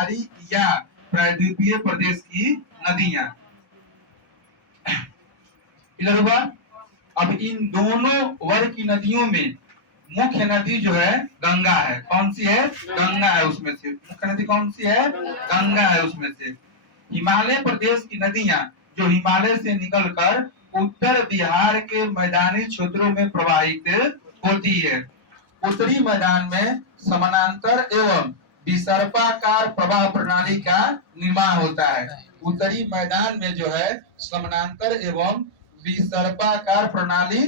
पहाड़ी या प्रायद्वीपीय प्रदेश की नदियां। क्लियर हुआ? अब इन दोनों वर्ग की नदियों में मुख्य नदी जो है गंगा है। कौन सी है? गंगा है। उसमें से मुख्य नदी कौन सी है? गंगा है उसमें से। हिमालय प्रदेश की नदियां जो हिमालय से निकलकर उत्तर बिहार के मैदानी क्षेत्रों में प्रवाहित होती है। उत्तरी मैदान में समानांतर एवं विसर्पाकार प्रवाह प्रणाली का निर्माण होता है। उत्तरी मैदान में जो है समानांतर एवं विसर्पाकार प्रणाली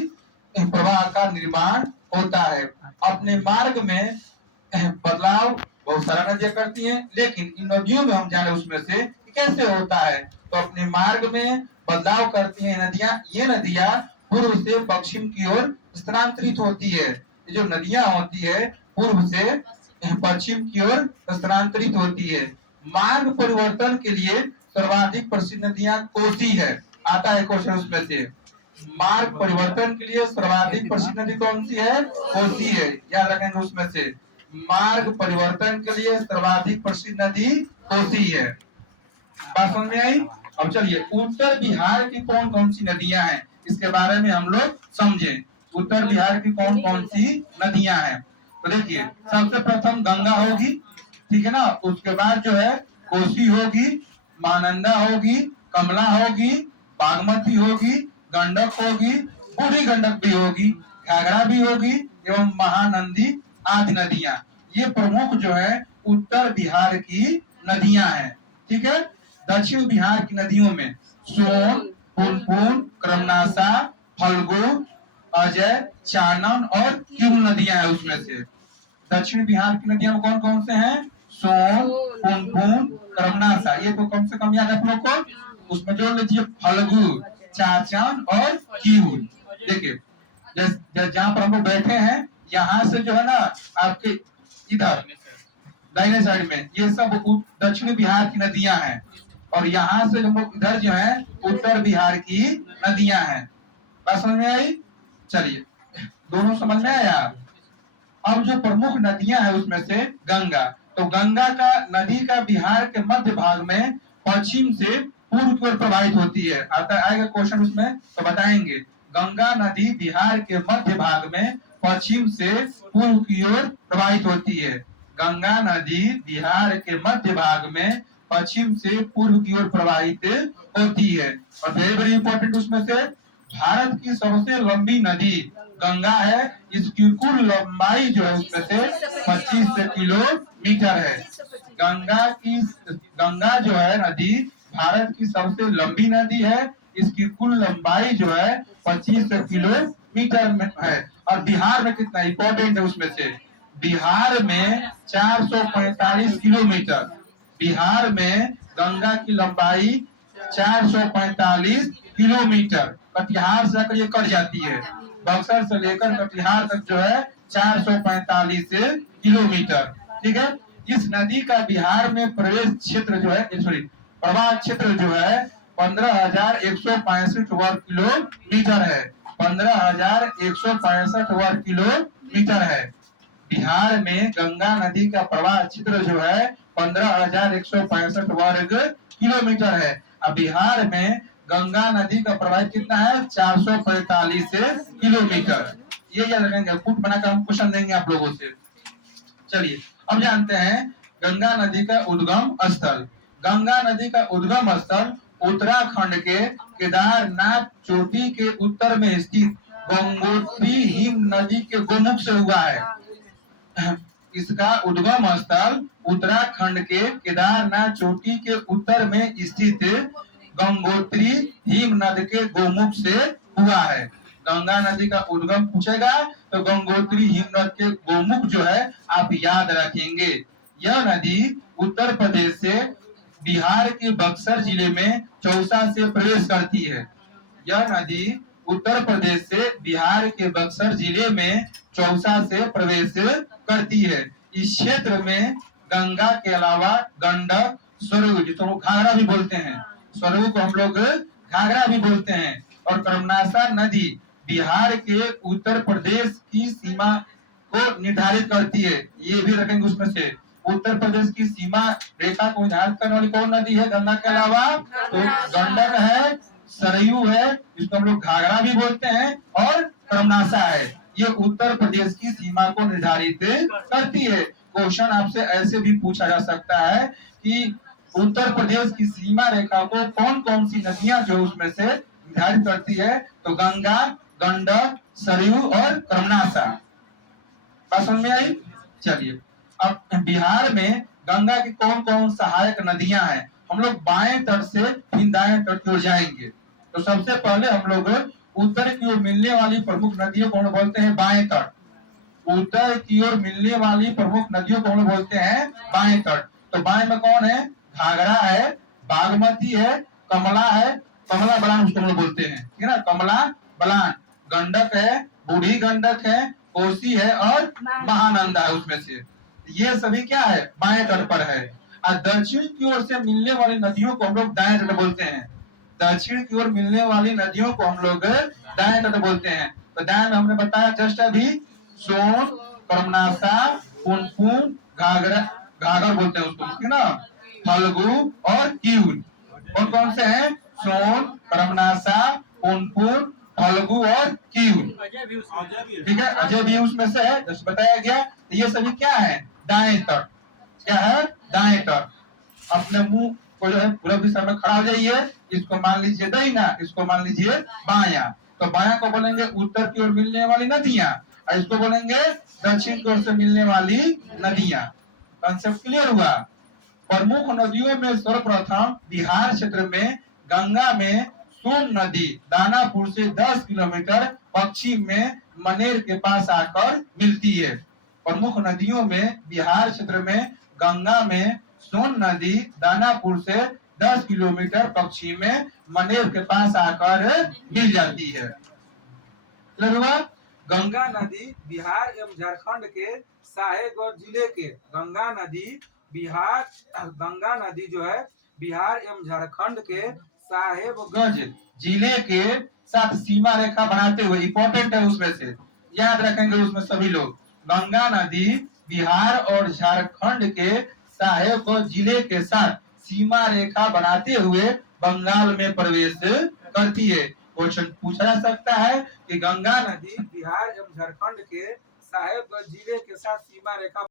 प्रवाह का निर्माण होता है। अपने मार्ग में बदलाव बहुत सारा नदियां करती हैं, लेकिन इन नदियों में हम जाने उसमें से कैसे होता है। तो अपने मार्ग में बदलाव करती हैं नदियां। ये नदियां पूर्व से पश्चिम की ओर स्थानांतरित होती है। ये जो नदियां होती है पूर्व से पश्चिम की ओर स्थानांतरित होती है। मार्ग परिवर्तन के लिए सर्वाधिक प्रसिद्ध नदियां कोसी है। आता है क्वेश्चन उसमें से। मार्ग परिवर्तन के लिए सर्वाधिक प्रसिद्ध नदी कौन सी है? कोसी है। याद रखेंगे उसमें से। मार्ग परिवर्तन के लिए सर्वाधिक प्रसिद्ध नदी कोसी है। बात समझ में आई? अब चलिए उत्तर बिहार की कौन कौन सी नदियां हैं इसके बारे में हम लोग समझे। उत्तर बिहार की कौन कौन सी नदियां हैं? तो देखिए सबसे प्रथम गंगा होगी, ठीक है ना। उसके बाद जो है कोसी होगी, महानंदा होगी, कमला होगी, बागमती होगी, गंडक होगी, बूढ़ी गंडक भी होगी, घाघरा भी होगी एवं महानंदी आदि नदियां। ये प्रमुख जो है उत्तर बिहार की नदियां हैं, ठीक है। दक्षिण बिहार की नदियों में सोन, पुनपुन, क्रमनासा, फल्गु, अजय, चानन और क्यूल नदियां हैं उसमें से। दक्षिण बिहार की नदियां कौन कौन से हैं? सोन, पुनपुन, क्रमनासा। ये तो कम से कम याद आप लोग को। उसमें जोड़ लीजिए फल्गु, चाचन और क्यूल। देखिए जहाँ पर हम लोग बैठे हैं यहाँ से जो है ना आपके इधर दाहिने साइड में ये सब दक्षिण बिहार की नदियां हैं, और यहाँ से हम लोग इधर जो है उत्तर बिहार की नदियां हैं। बात समझ में आई? चलिए दोनों समझ में आया। अब जो प्रमुख नदियां हैं उसमें से गंगा। तो गंगा का नदी का बिहार के मध्य भाग में पश्चिम से पूर्व की ओर प्रवाहित होती है। आता आएगा क्वेश्चन उसमें तो बताएंगे। गंगा नदी बिहार के मध्य भाग में पश्चिम से पूर्व की ओर प्रवाहित होती है। गंगा नदी बिहार के मध्य भाग में पश्चिम से पूर्व की ओर प्रवाहित होती है। और वेरी वेरी इंपॉर्टेंट उसमें से भारत की सबसे लंबी नदी गंगा है। इसकी कुल लंबाई जो है उसमें से 25 किलोमीटर है। गंगा जो है नदी भारत की सबसे लंबी नदी है। इसकी कुल लंबाई जो है 25 किलोमीटर में है। और बिहार में कितना इंपॉर्टेंट है उसमें से, बिहार में 445 किलोमीटर। बिहार में गंगा की लंबाई 445 किलोमीटर। कटिहार से आकर ये कट जाती है। बक्सर से लेकर कटिहार तक जो है 445 किलोमीटर, ठीक है। इस नदी का बिहार में प्रवेश क्षेत्र जो है सॉरी प्रवाह क्षेत्र जो है 15,165 वर्ग किलोमीटर है। 15,165 वर्ग किलोमीटर है। बिहार में गंगा नदी का प्रवाह क्षेत्र जो है 15,165 वर्ग किलोमीटर है। अब बिहार में गंगा नदी का प्रवाह कितना है? 445 किलोमीटर। ये याद रखेंगे, कुछ बनाकर हम क्वेश्चन देंगे आप लोगों से। चलिए अब जानते हैं गंगा नदी का उद्गम स्थल। गंगा नदी का उद्गम स्थल उत्तराखंड के केदारनाथ चोटी के उत्तर में स्थित गंगोत्री हिम नदी के गोमुख से हुआ है। इसका उद्गम स्थल उत्तराखंड के केदारनाथ चोटी के उत्तर में स्थित गंगोत्री हिम नदी के गोमुख से हुआ है। गंगा नदी का उद्गम पूछेगा तो गंगोत्री हिमनद के गोमुख जो है आप याद रखेंगे। यह नदी उत्तर प्रदेश से बिहार के बक्सर जिले में चौसा से प्रवेश करती है। यह नदी उत्तर प्रदेश से बिहार के बक्सर जिले में चौसा से प्रवेश करती है। इस क्षेत्र में गंगा के अलावा गंडक, सरयू जिसको हम घाघरा भी बोलते हैं, सरयू को हम लोग घाघरा भी बोलते हैं, और क्रमनासा नदी बिहार के उत्तर प्रदेश की सीमा को निर्धारित करती है। ये भी रखेंगे उसमें से। उत्तर प्रदेश की सीमा रेखा को निर्धारित करने वाली कौन नदी है गंगा के अलावा? तो गंडक है, सरयू है, जिसको हम लोग घाघरा भी बोलते हैं, और कर्मनासा है। ये उत्तर प्रदेश की सीमा को निर्धारित करती है। क्वेश्चन आपसे ऐसे भी पूछा जा सकता है कि उत्तर प्रदेश की सीमा रेखा को कौन कौन सी नदियां जो उसमें से निर्धारित करती है? तो गंगा, गंडक, सरयू और कर्मनासा। बात समझ में आई? चलिए, अब बिहार में गंगा की कौन कौन सहायक नदियां हैं? हम लोग बाएं तट से फिर दाएं तट की ओर जाएंगे। तो सबसे पहले हम लोग उत्तर की ओर मिलने वाली प्रमुख नदियों को हम लोग बोलते हैं बाएं तट। उत्तर की ओर मिलने वाली प्रमुख नदियों को हम लोग बोलते हैं बाएं तट। तो बाएं में कौन है? घाघरा है, बागमती है, कमला है, कमला बलान उसको हम लोग बोलते हैं, ठीक है ना, कमला बलान। गंडक है, बूढ़ी गंडक है, कोसी है और महानंदा है उसमें से। ये सभी क्या है? बाएं तट पर है। और दक्षिण की ओर से मिलने वाली नदियों को हम लोग दाएं तट बोलते हैं। दक्षिण की ओर मिलने वाली नदियों को हम लोग दाएं तट बोलते हैं। तो दाएं में हमने बताया जस्ट अभी सोन, कर्मनासा, पुनपुन, घाघरा, घाघर बोलते हैं उसको, ठीक है ना, फल्गु और कीउल। कौन कौन से हैं? सोन, कर्मनासा, पुनपुन, फल्गु और कीउल, ठीक है। अजय भी उसमें से है, जैसे बताया गया। तो ये सभी क्या है? दाएं तट। क्या है? दाएं तट। अपने मुंह को जो है पूरब दिशा में खड़ा हो जाइए। इसको मान लीजिए दाहिना, इसको मान लीजिए बायां। तो बायां को बोलेंगे उत्तर की ओर मिलने वाली नदियां, और इसको बोलेंगे दक्षिण की ओर से मिलने वाली नदियां। कंसेप्ट क्लियर हुआ? प्रमुख नदियों में सर्वप्रथम बिहार क्षेत्र में गंगा में सोन नदी दानापुर से 10 किलोमीटर पश्चिम में मनेर के पास आकर मिलती है। प्रमुख नदियों में बिहार क्षेत्र में गंगा में सोन नदी दानापुर से 10 किलोमीटर पश्चिम में मनेर के पास आकर मिल जाती है। गंगा नदी बिहार एवं झारखंड के साहेबगंज जिले के गंगा नदी जो है बिहार एवं झारखंड के साहेबगंज जिले के साथ सीमा रेखा बनाते हुए, इंपॉर्टेंट है उसमें से, याद रखेंगे उसमें सभी लोग। गंगा नदी बिहार और झारखंड के साहेबगंज जिले के साथ सीमा रेखा बनाते हुए बंगाल में प्रवेश करती है। क्वेश्चन पूछा जा सकता है कि गंगा नदी बिहार एवं झारखंड के साहेबगंज जिले के साथ सीमा रेखा